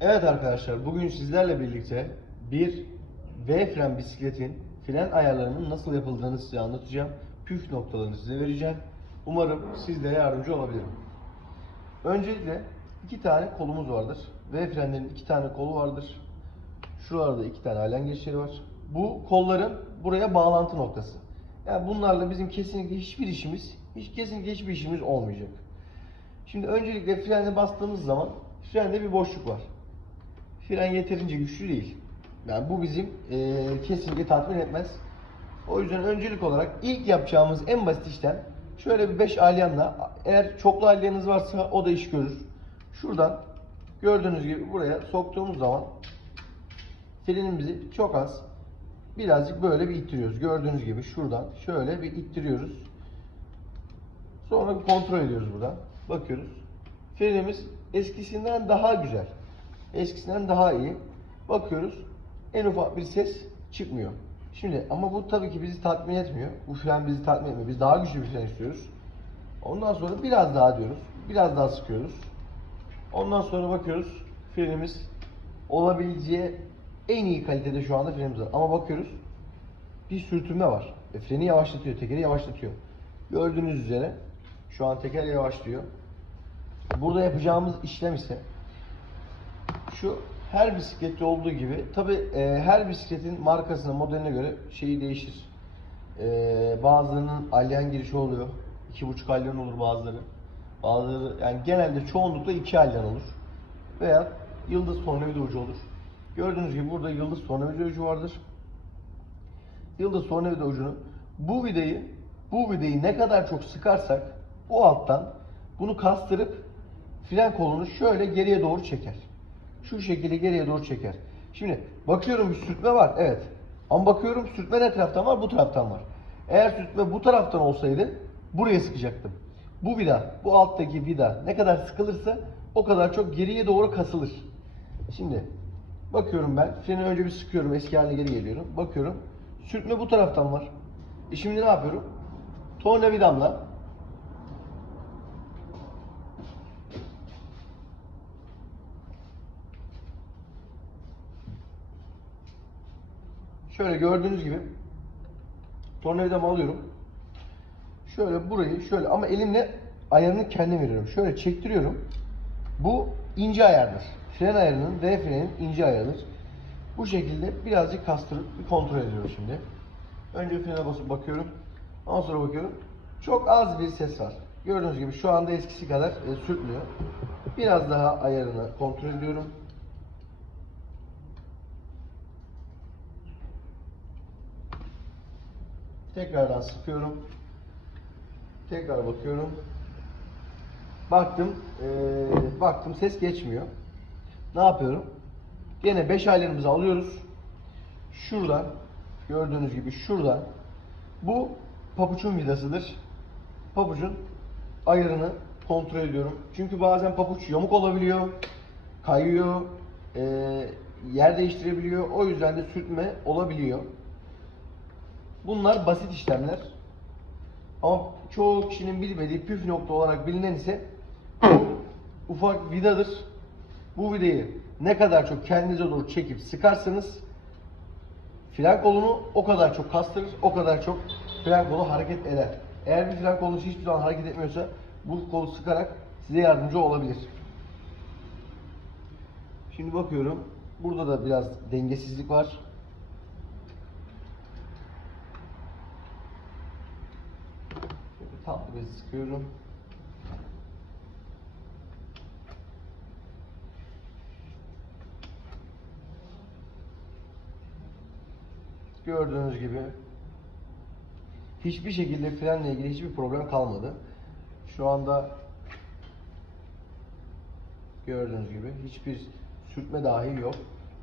Evet arkadaşlar bugün sizlerle birlikte bir V fren bisikletin fren ayarlarının nasıl yapıldığını size anlatacağım. Püf noktalarını size vereceğim. Umarım sizlere yardımcı olabilirim. Öncelikle iki tane kolumuz vardır. V frenlerin iki tane kolu vardır. Şuralarda iki tane alengeçleri var. Bu kolların buraya bağlantı noktası. Yani bunlarla bizim kesinlikle hiçbir işimiz, hiç kesinlikle hiçbir işimiz olmayacak. Şimdi öncelikle frene bastığımız zaman frende bir boşluk var. Fren yeterince güçlü değil. Yani bu bizim eee, kesinlikle tatmin etmez. O yüzden öncelik olarak ilk yapacağımız en basit işlem şöyle bir 5 alyanla eğer çoklu alyanınız varsa o da iş görür. Şuradan gördüğünüz gibi buraya soktuğumuz zaman frenimizi çok az birazcık böyle bir ittiriyoruz. Gördüğünüz gibi şuradan şöyle bir ittiriyoruz. Sonra bir kontrol ediyoruz buradan. Bakıyoruz. Frenimiz eskisinden daha güzel. Eskisinden daha iyi. Bakıyoruz. En ufak bir ses çıkmıyor. Şimdi ama bu tabii ki bizi tatmin etmiyor. Bu fren bizi tatmin etmiyor. Biz daha güçlü bir fren istiyoruz. Ondan sonra biraz daha diyoruz. Biraz daha sıkıyoruz. Ondan sonra bakıyoruz. Frenimiz olabileceği en iyi kalitede şu anda frenimiz var. Ama bakıyoruz bir sürtünme var. E, freni yavaşlatıyor, tekeri yavaşlatıyor. Gördüğünüz üzere şu an teker yavaşlıyor. Burada yapacağımız işlem ise şu her bisiklette olduğu gibi tabi her bisikletin markasına, modeline göre şeyi değişir. E, bazılarının alyan girişi oluyor. iki buçuk alyan olur bazıları. Bazıları yani genelde çoğunlukla iki alyan olur. Veya yıldız tornavida ucu olur. Gördüğünüz gibi burada yıldız tornavida ucu vardır. Yıldız tornavida ucunu bu vidayı bu vidayı ne kadar çok sıkarsak bu alttan bunu kastırıp fren kolunu şöyle geriye doğru çeker. Şu şekilde geriye doğru çeker. Şimdi bakıyorum bir sürtme var. Evet. Ama bakıyorum sürtme ne taraftan var? Bu taraftan var. Eğer sürtme bu taraftan olsaydı buraya sıkacaktım. Bu vida, bu alttaki vida ne kadar sıkılırsa o kadar çok geriye doğru kasılır. Şimdi bakıyorum ben. Freni önce bir sıkıyorum. Eski haline geri geliyorum. Bakıyorum. Sürtme bu taraftan var. E şimdi ne yapıyorum? Tornavidamla Şöyle gördüğünüz gibi tornavidamı alıyorum. Şöyle burayı şöyle ama elimle ayarını kendim veriyorum. Şöyle çektiriyorum. Bu ince ayardır. Fren ayarının V frenin ince ayarıdır. Bu şekilde birazcık kastırıp bir kontrol ediyorum şimdi. Önce frene basıp bakıyorum. Ondan sonra bakıyorum. Çok az bir ses var. Gördüğünüz gibi şu anda eskisi kadar e, sürtmüyor. Biraz daha ayarını kontrol ediyorum. Tekrardan sıkıyorum. Tekrar bakıyorum. Baktım, eee, baktım ses geçmiyor. Ne yapıyorum? Gene 5 aylarımızı alıyoruz. Şuradan, gördüğünüz gibi şuradan. Bu papuçun vidasıdır. Papucun ayarını kontrol ediyorum. Çünkü bazen papuç yamuk olabiliyor, kayıyor, eee, yer değiştirebiliyor. O yüzden de sürtme olabiliyor. Bunlar basit işlemler. Ama çoğu kişinin bilmediği püf nokta olarak bilinen ise ufak vidadır. Bu vidayı ne kadar çok kendinize doğru çekip sıkarsanız fren kolunu o kadar çok kastırır, o kadar çok fren kolu hareket eder. Eğer bir fren kolu hiçbir zaman hareket etmiyorsa bu kolu sıkarak size yardımcı olabilir. Şimdi bakıyorum. Burada da biraz dengesizlik var. Şöyle tatlı bir sıkıyorum. Gördüğünüz gibi hiçbir şekilde frenle ilgili hiçbir problem kalmadı. Şu anda gördüğünüz gibi hiçbir sürtme dahi yok.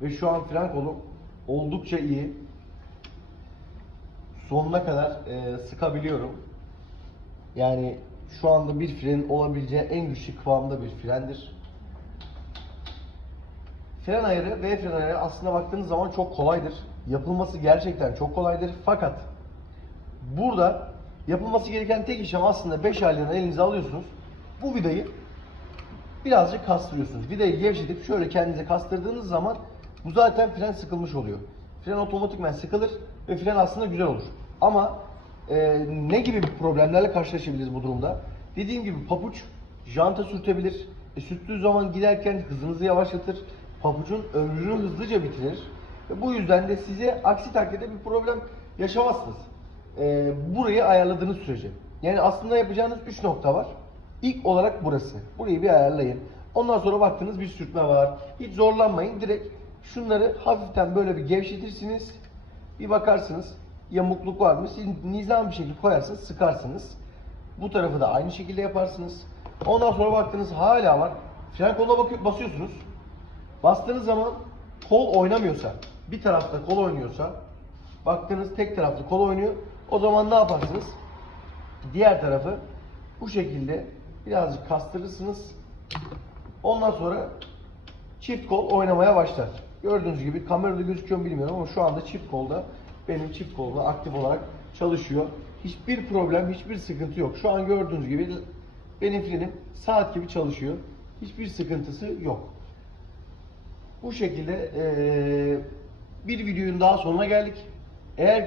Ve şu an fren kolum oldukça iyi. Sonuna kadar e, sıkabiliyorum. Yani şu anda bir frenin olabileceği en güçlü kıvamda bir frendir. Fren ayarı ve fren ayarı aslında baktığınız zaman çok kolaydır. Yapılması gerçekten çok kolaydır. Fakat burada yapılması gereken tek işlem aslında 5 aylığına elinize alıyorsunuz. Bu vidayı birazcık kastırıyorsunuz. Vidayı gevşetip şöyle kendinize kastırdığınız zaman bu zaten fren sıkılmış oluyor. Fren otomatikman sıkılır ve fren aslında güzel olur. Ama e, ne gibi problemlerle karşılaşabiliriz bu durumda? Dediğim gibi papuç janta sürtebilir. E, sürttüğü zaman giderken hızınızı yavaşlatır. Papucun ömrünü hızlıca bitirir. Ve bu yüzden de size aksi takdirde bir problem yaşamazsınız. E, burayı ayarladığınız sürece. Yani aslında yapacağınız 3 nokta var. İlk olarak burası. Burayı bir ayarlayın. Ondan sonra baktınız bir sürtme var. Hiç zorlanmayın. Direkt şunları hafiften böyle bir gevşetirsiniz. Bir bakarsınız yamukluk var mı? Siz nizam bir şekilde koyarsınız, sıkarsınız. Bu tarafı da aynı şekilde yaparsınız. Ondan sonra baktınız hala var. Fren koluna bakıyor, basıyorsunuz. Bastığınız zaman kol oynamıyorsa, bir tarafta kol oynuyorsa, baktınız tek taraflı kol oynuyor. O zaman ne yaparsınız? Diğer tarafı bu şekilde birazcık kastırırsınız. Ondan sonra çift kol oynamaya başlar. Gördüğünüz gibi kamerada gözüküyor mu bilmiyorum ama şu anda çift kolda benim çift kolda aktif olarak çalışıyor. Hiçbir problem, hiçbir sıkıntı yok. Şu an gördüğünüz gibi benim frenim saat gibi çalışıyor. Hiçbir sıkıntısı yok. Bu şekilde eee, bir videonun daha sonuna geldik. Eğer ki